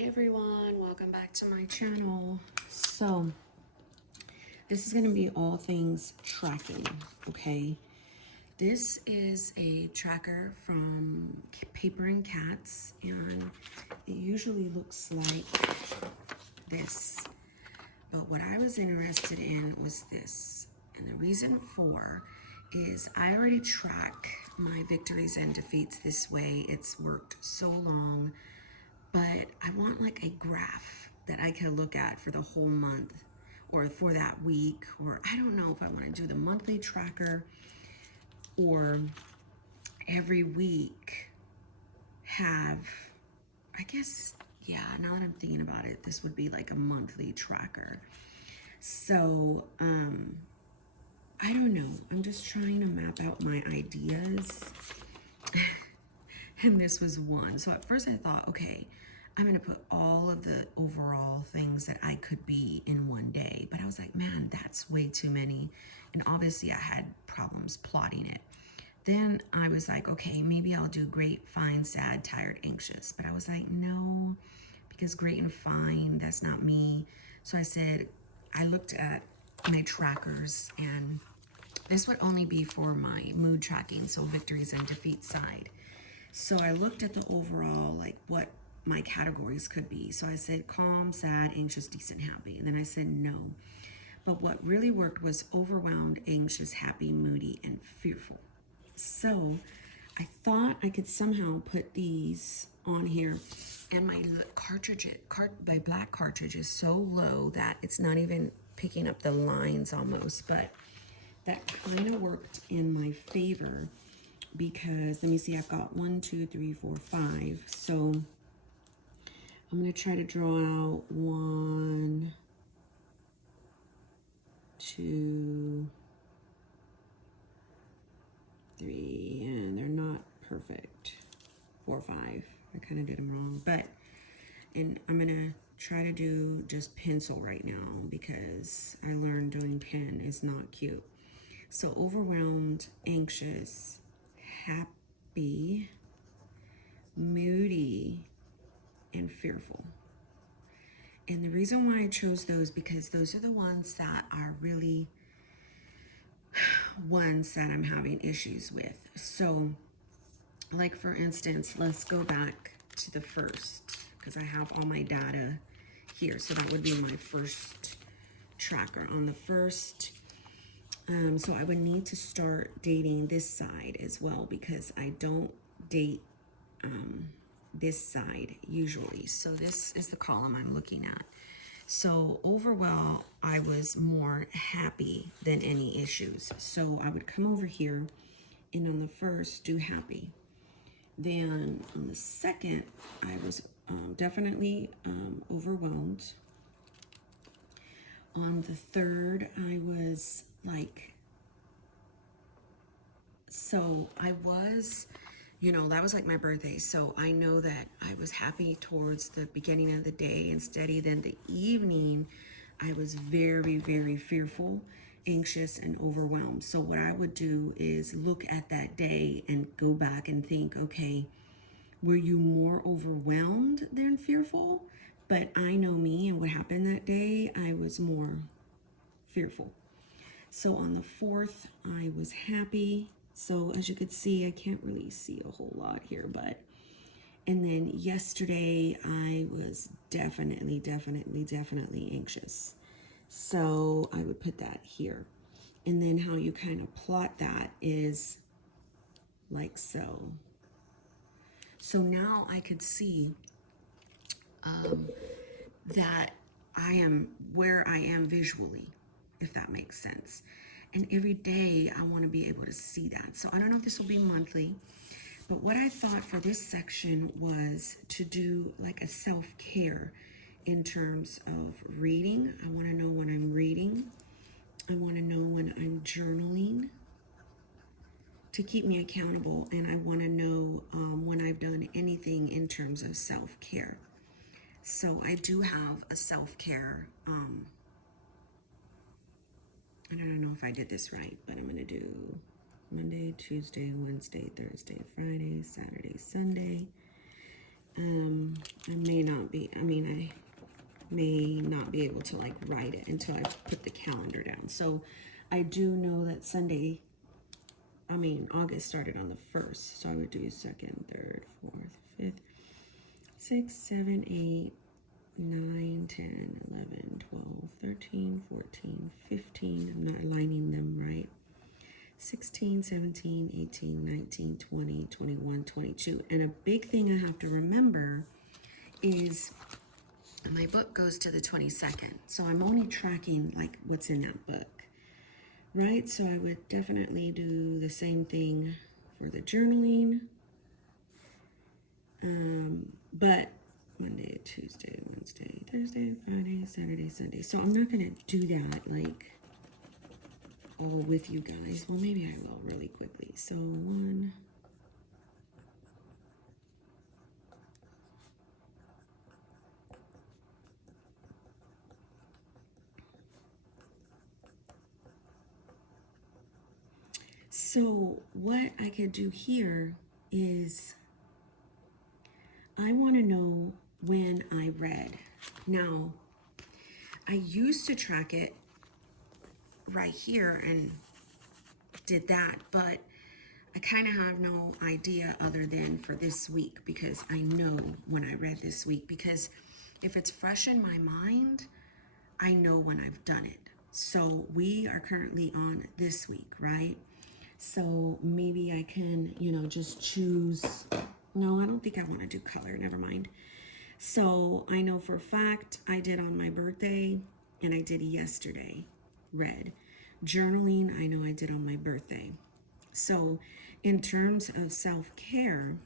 Hi everyone, welcome back to my channel. So this is going to be all things tracking, okay? This is a tracker from Paper and Cats, and it usually looks like this. But what I was interested in was this. And the reason for is I already track my victories and defeats this way. It's worked so long, but I want like a graph that I can look at for the whole month or for that week, or I don't know if I want to do the monthly tracker or every week have, I guess, yeah, now that I'm thinking about it, this would be like a monthly tracker. So, I don't know. I'm just trying to map out my ideas. And this was one. So at first I thought, okay, I'm going to put all of the overall things that I could be in one day. But I was like, man, that's way too many. And obviously I had problems plotting it. Then I was like, okay, maybe I'll do great, fine, sad, tired, anxious. But I was like, no, because great and fine, that's not me. So I said, I looked at my trackers, and this would only be for my mood tracking, so victories and defeats side. So I looked at the overall, like what my categories could be. So I said calm, sad, anxious, decent, happy. And then I said no. But what really worked was overwhelmed, anxious, happy, moody, and fearful. So I thought I could somehow put these on here, and my my black cartridge is so low that it's not even picking up the lines almost, but that kind of worked in my favor because let me see, I've got 1, 2, 3, 4, 5. So I'm going to try to draw out 1, 2, 3, and they're not perfect. 4, 5. I kind of did them wrong, but and I'm gonna try to do just pencil right now because I learned doing pen is not cute. So overwhelmed, anxious, happy, moody, and fearful. And the reason why I chose those because those are the ones that are really ones that I'm having issues with. So like for instance, let's go back to the first because I have all my data here. So that would be my first tracker on the first. So I would need to start dating this side as well because I don't date this side usually. So this is the column I'm looking at. So overall, I was more happy than any issues. So I would come over here and on the first do happy. Then on the second, I was definitely overwhelmed. On the third, I was like, so I was, that was like my birthday. So I know that I was happy towards the beginning of the day and steady. Then the evening, I was very, very fearful, anxious, and overwhelmed. So what I would do is look at that day and go back and think, okay, were you more overwhelmed than fearful? But I know me and what happened that day, I was more fearful. So on the fourth, I was happy. So as you could see, I can't really see a whole lot here, but, and then yesterday I was definitely anxious. So I would put that here. And then how you kind of plot that is like so. So now I could see that I am where I am visually, if that makes sense. And every day I want to be able to see that. So I don't know if this will be monthly, but what I thought for this section was to do like a self-care in terms of reading. I want to know when I'm reading. I want to know when I'm journaling to keep me accountable. And I want to know when I've done anything in terms of self-care. So I do have a self-care, I don't know if I did this right, but I'm going to do Monday, Tuesday, Wednesday, Thursday, Friday, Saturday, Sunday. I may not not be, I mean, I may not be able to like write it until I put the calendar down. So I do know that August started on the 1st. So I would do 2nd, 3rd, 4th, 5th, 6, 7, 8, 9, 10, 11, 12, 13, 14, 15. I'm not aligning them right. 16, 17, 18, 19, 20, 21, 22. And a big thing I have to remember is my book goes to the 22nd. So I'm only tracking like what's in that book, right? So I would definitely do the same thing for the journaling. But Monday, Tuesday, Wednesday, Thursday, Friday, Saturday, Sunday. So I'm not going to do that like all with you guys. Well, maybe I will really quickly. So 1, so what I could do here is I want to know when I read. Now, I used to track it right here and did that, but I kind of have no idea other than for this week, because I know when I read this week, because if it's fresh in my mind, I know when I've done it. So we are currently on this week, right? So maybe I can, just choose. No, I don't think I want to do color. Never mind. So I know for a fact I did on my birthday and I did yesterday, red. Journaling, I know I did on my birthday. So in terms of self-care,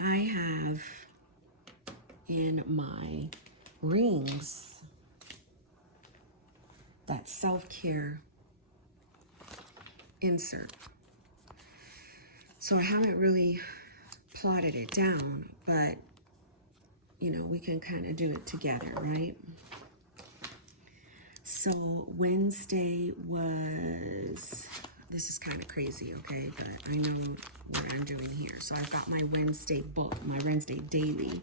I have in my rings that self-care insert. So I haven't really plotted it down, but we can kind of do it together, right? So Wednesday was, this is kind of crazy, okay, but I know what I'm doing here. So I've got my Wednesday book, my Wednesday daily.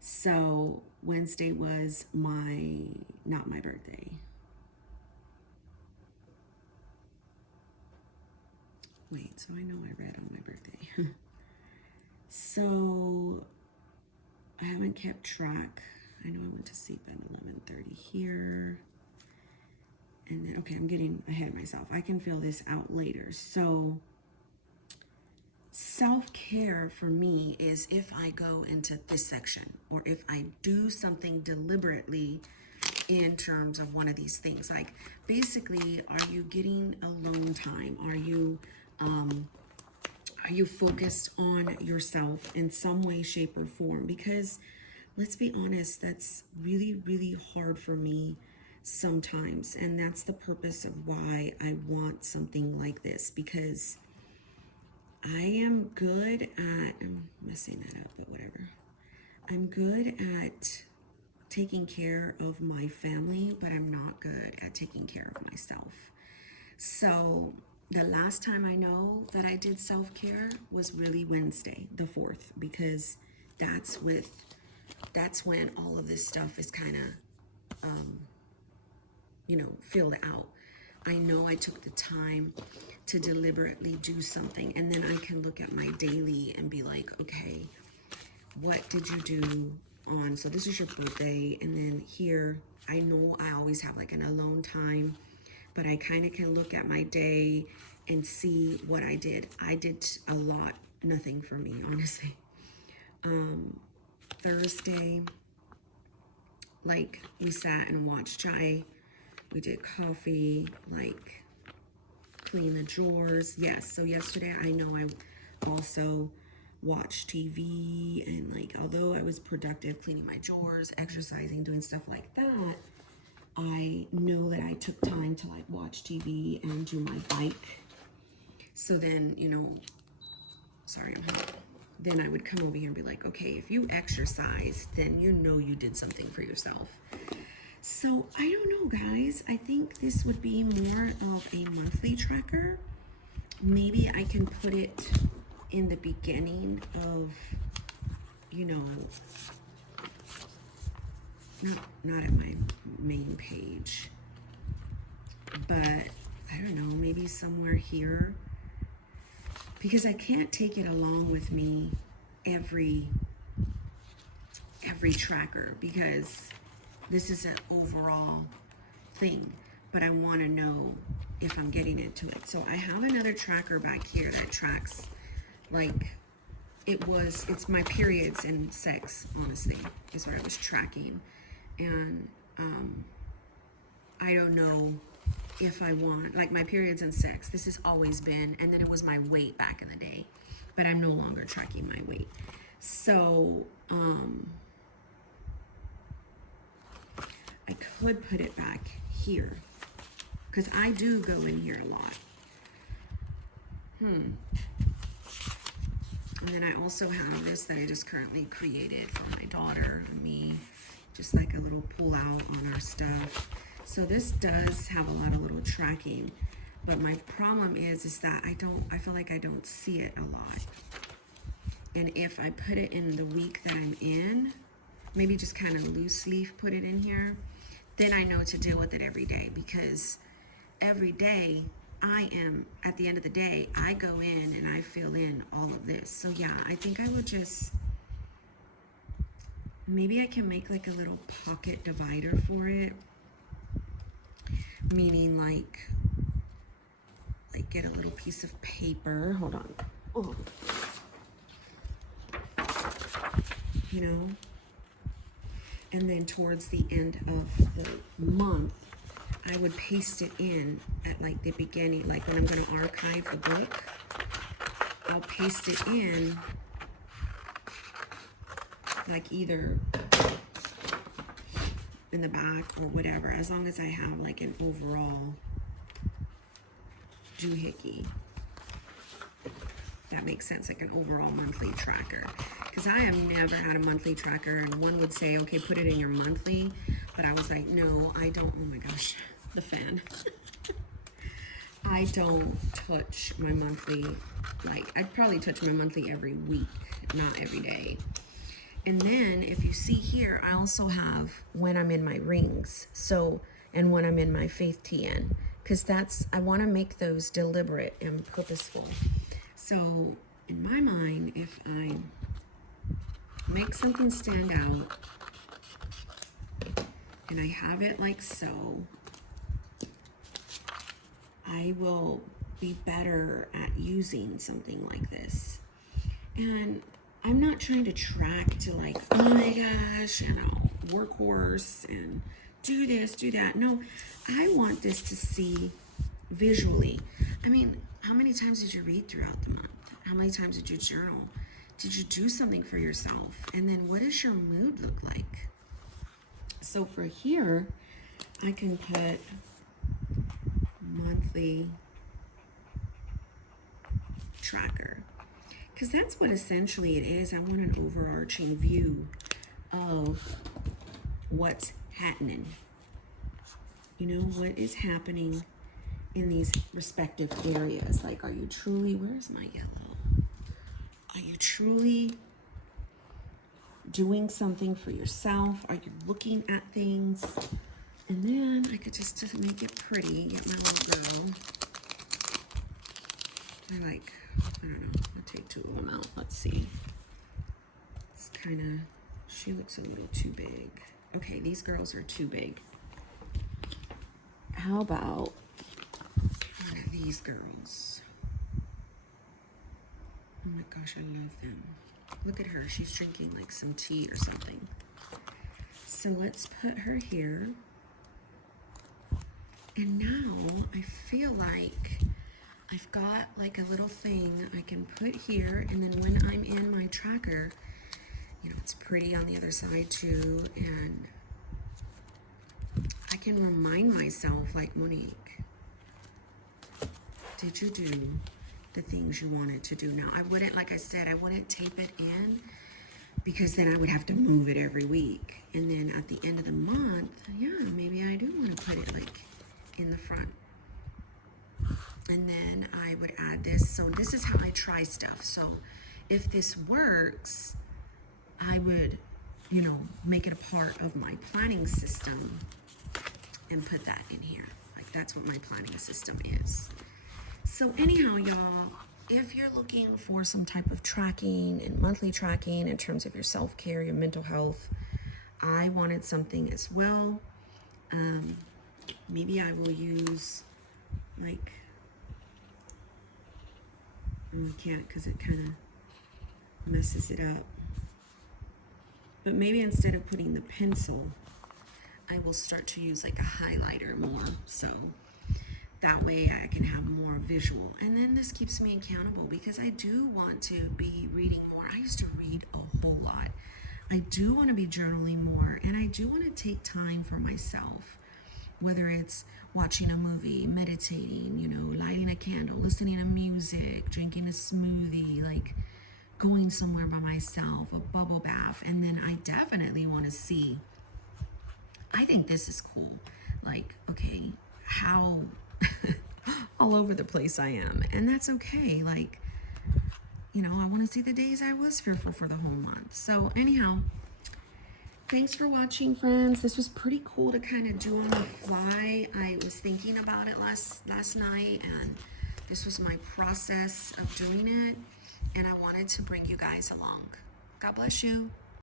So Wednesday was not my birthday. Wait, so I know I read on my birthday. So I haven't kept track. I know I went to sleep at 11:30 here. And then, okay, I'm getting ahead of myself. I can fill this out later. So self-care for me is if I go into this section, or if I do something deliberately in terms of one of these things. Like, basically, are you getting alone time? Are you focused on yourself in some way, shape, or form? Because let's be honest, that's really, really hard for me sometimes. And that's the purpose of why I want something like this, because I am good at, I'm messing that up, but whatever. I'm good at taking care of my family, but I'm not good at taking care of myself. So the last time I know that I did self-care was really Wednesday, the 4th, because that's when all of this stuff is kind of, filled out. I know I took the time to deliberately do something, and then I can look at my daily and be like, okay, what did you do on, so this is your birthday, and then here, I know I always have like an alone time, but I kind of can look at my day and see what I did. I did a lot, nothing for me, honestly. Thursday, like, we sat and watched chai, we did coffee, like clean the drawers. Yes, so yesterday I know I also watched TV, and like, although I was productive cleaning my drawers, exercising, doing stuff like that, I know that I took time to like watch TV and do my bike. So then, sorry, I'm hot. Then I would come over here and be like, okay, if you exercise, then you did something for yourself. So I don't know, guys. I think this would be more of a monthly tracker. Maybe I can put it in the beginning of you know, not at my main page, but I don't know, maybe somewhere here, because I can't take it along with me every tracker, because this is an overall thing, but I want to know if I'm getting into it. So I have another tracker back here that tracks, like, it's my periods and sex, honestly, is what I was tracking. And I don't know if I want, like, my periods and sex, this has always been, and then it was my weight back in the day, but I'm no longer tracking my weight. So I could put it back here, because I do go in here a lot. And then I also have this that I just currently created for my daughter and me, just like a little pull out on our stuff. So this does have a lot of little tracking, but my problem is that I feel like I don't see it a lot. And if I put it in the week that I'm in, maybe just kind of loose leaf put it in here, then I know to deal with it every day, because every day at the end of the day, I go in and I fill in all of this. So yeah, I think I would just, maybe I can make like a little pocket divider for it. Meaning like get a little piece of paper, hold on. Oh. You know? And then towards the end of the month, I would paste it in at like the beginning, like when I'm going to archive the book, I'll paste it in like either in the back or whatever, as long as I have like an overall doohickey. That makes sense, like an overall monthly tracker. Because I have never had a monthly tracker, and one would say, okay, put it in your monthly, but I was like, no, I don't. Oh my gosh, the fan. I don't touch my monthly, like, I'd probably touch my monthly every week, not every day. And then if you see here, I also have when I'm in my rings, so, and when I'm in my faith TN, because I want to make those deliberate and purposeful. So in my mind, if I make something stand out and I have it like so, I will be better at using something like this. And I'm not trying to track to like, oh my gosh, workhorse and do this, do that. No, I want this to see visually. I mean, how many times did you read throughout the month? How many times did you journal? Did you do something for yourself? And then what does your mood look like? So for here, I can put monthly tracker, because that's what essentially it is. I want an overarching view of what's happening. You know, what is happening in these respective areas. Like, are you truly, where's my yellow? Are you truly doing something for yourself? Are you looking at things? And then I could just to make it pretty, get my little girl. I don't know, I'll take two of them out. Let's see. It's kind of, she looks a little too big. Okay, these girls are too big. How about one of these girls? Oh my gosh, I love them. Look at her, she's drinking like some tea or something. So let's put her here. And now I feel like I've got like a little thing I can put here, and then when I'm in my tracker, you know, it's pretty on the other side too, and I can remind myself, like, Monique, did you do the things you wanted to do? Now, I wouldn't, like I said, I wouldn't tape it in, because then I would have to move it every week. And then at the end of the month, yeah, maybe I do want to put it like in the front. And then I would add this. So this is how I try stuff. So if this works, I would, you know, make it a part of my planning system and put that in here. Like that's what my planning system is. So anyhow, y'all, if you're looking for some type of tracking and monthly tracking in terms of your self-care, your mental health, I wanted something as well. Maybe I will use like, I can't because it kind of messes it up. But maybe instead of putting the pencil, I will start to use like a highlighter more. So that way I can have more visual. And then this keeps me accountable because I do want to be reading more. I used to read a whole lot. I do want to be journaling more, and I do want to take time for myself, whether it's watching a movie, meditating, you know, lighting a candle, listening to music, drinking a smoothie, like going somewhere by myself, a bubble bath. And then I definitely want to see, I think this is cool. Like, okay, how all over the place I am. And that's okay. Like, you know, I want to see the days I was fearful for the whole month. So, anyhow, thanks for watching, friends. This was pretty cool to kind of do on the fly. I was thinking about it last night, and this was my process of doing it. And I wanted to bring you guys along. God bless you.